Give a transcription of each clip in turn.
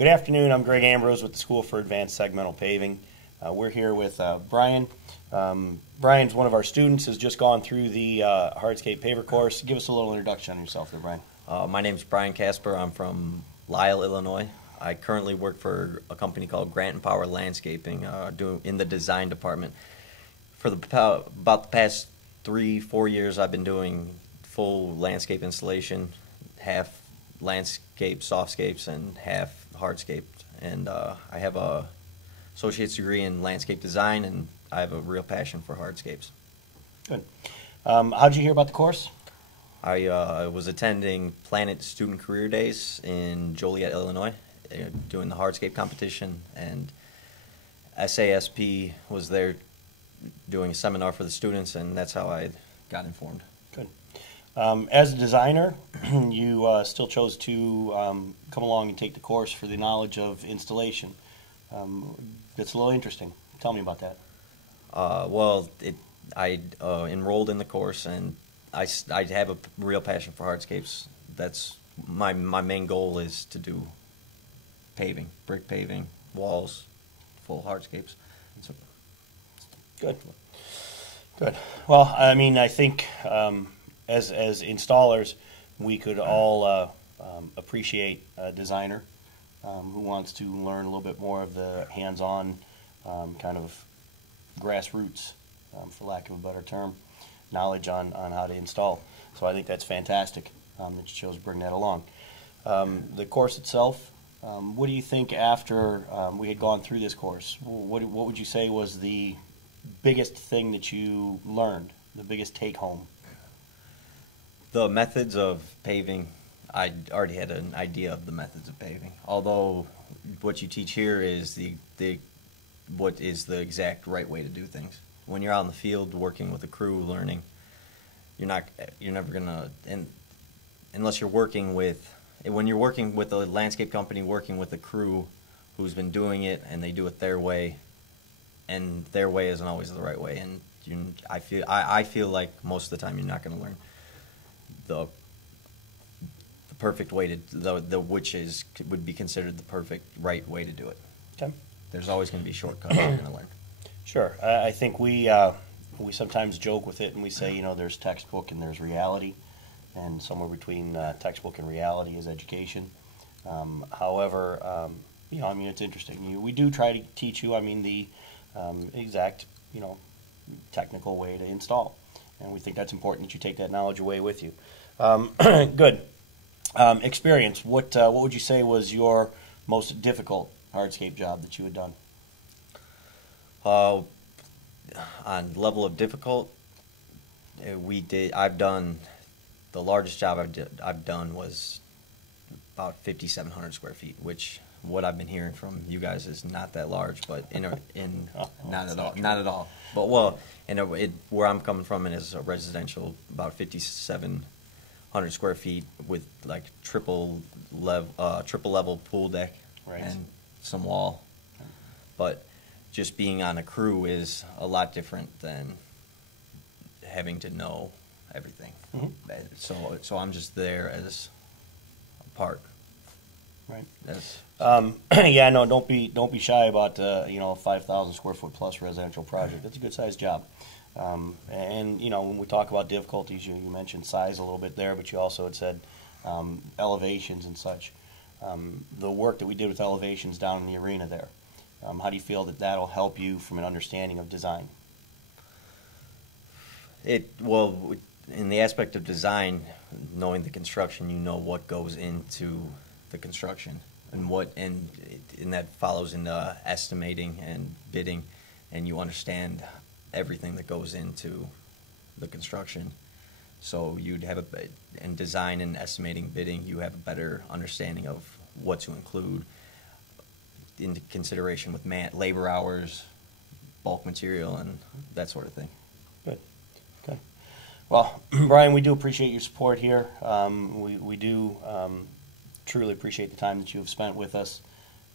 Good afternoon. I'm Greg Ambrose with the School for Advanced Segmental Paving. We're here with Bryan. Bryan's one of our students, has just gone through the Hardscape paver course. Give us a little introduction on yourself there, Bryan. My name's Bryan Kasper. I'm from Lisle, Illinois. I currently work for a company called Grant & Power Landscaping, in the design department. For about the past 3-4 years, I've been doing full landscape installation, half landscape softscapes and half hardscape. And I have a associate's degree in landscape design, and I have a real passion for hardscapes. Good. How did you hear about the course? I was attending Planet Student Career Days in Joliet, Illinois, doing the hardscape competition, and SASP was there doing a seminar for the students, and that's how I got informed. Good. As a designer, you still chose to come along and take the course for the knowledge of installation. That's a little interesting. Tell me about that. I enrolled in the course, and I have a real passion for hardscapes. That's my main goal is to do paving, brick paving, walls, full hardscapes. So, good. Good. Well, I mean, I think as installers, we could all appreciate a designer who wants to learn a little bit more of the hands-on kind of grassroots, for lack of a better term, knowledge on how to install. So I think that's fantastic that you chose to bring that along. The course itself, what do you think after we had gone through this course? What would you say was the biggest thing that you learned, the biggest take-home? The methods of paving, I already had an idea of the methods of paving. Although what you teach here is what is the exact right way to do things. When you're out in the field working with a crew, learning, you're never gonna, unless you're working with, when you're working with a landscape company, working with a crew who's been doing it and they do it their way, and their way isn't always the right way. And I feel like most of the time you're not going to learn the perfect way to which would be considered the perfect right way to do it. Okay. There's always going to be shortcuts you're going to learn. Sure. I think we sometimes joke with it and we say, there's textbook and there's reality, and somewhere between textbook and reality is education. However, I mean, it's interesting. We do try to teach you, the exact, technical way to install, and we think that's important that you take that knowledge away with you. Good. Experience. What would you say was your most difficult hardscape job that you had done? On level of difficult, I've done, the largest job I've done was about 5,700 square feet, which what I've been hearing from you guys is not that large, but not at all. But where I'm coming from is a residential, about 5,700 square feet with like triple level pool deck, right, and some wall. But just being on a crew is a lot different than having to know everything. Mm-hmm. So I'm just there as a part. Right. Yeah. No. Don't be shy about a 5,000 square foot plus residential project. That's a good sized job. And when we talk about difficulties, you mentioned size a little bit there, but you also had said elevations and such. The work that we did with elevations down in the arena there. How do you feel that that'll help you from an understanding of design? Well, in the aspect of design, knowing the construction, you know what goes into the construction, and that follows into estimating and bidding, and you understand everything that goes into the construction. So you'd have in design and estimating, bidding, you have a better understanding of what to include into consideration with labor hours, bulk material, and that sort of thing. Good. Okay. Well, Bryan, we do appreciate your support here. We do truly appreciate the time that you have spent with us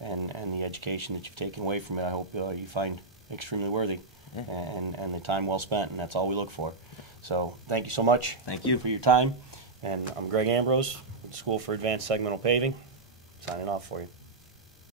and the education that you've taken away from it. I hope you find extremely worthy, and the time well spent, and that's all we look for. So thank you so much. Thank you for your time. And I'm Greg Ambrose with the School for Advanced Segmental Paving, signing off for you.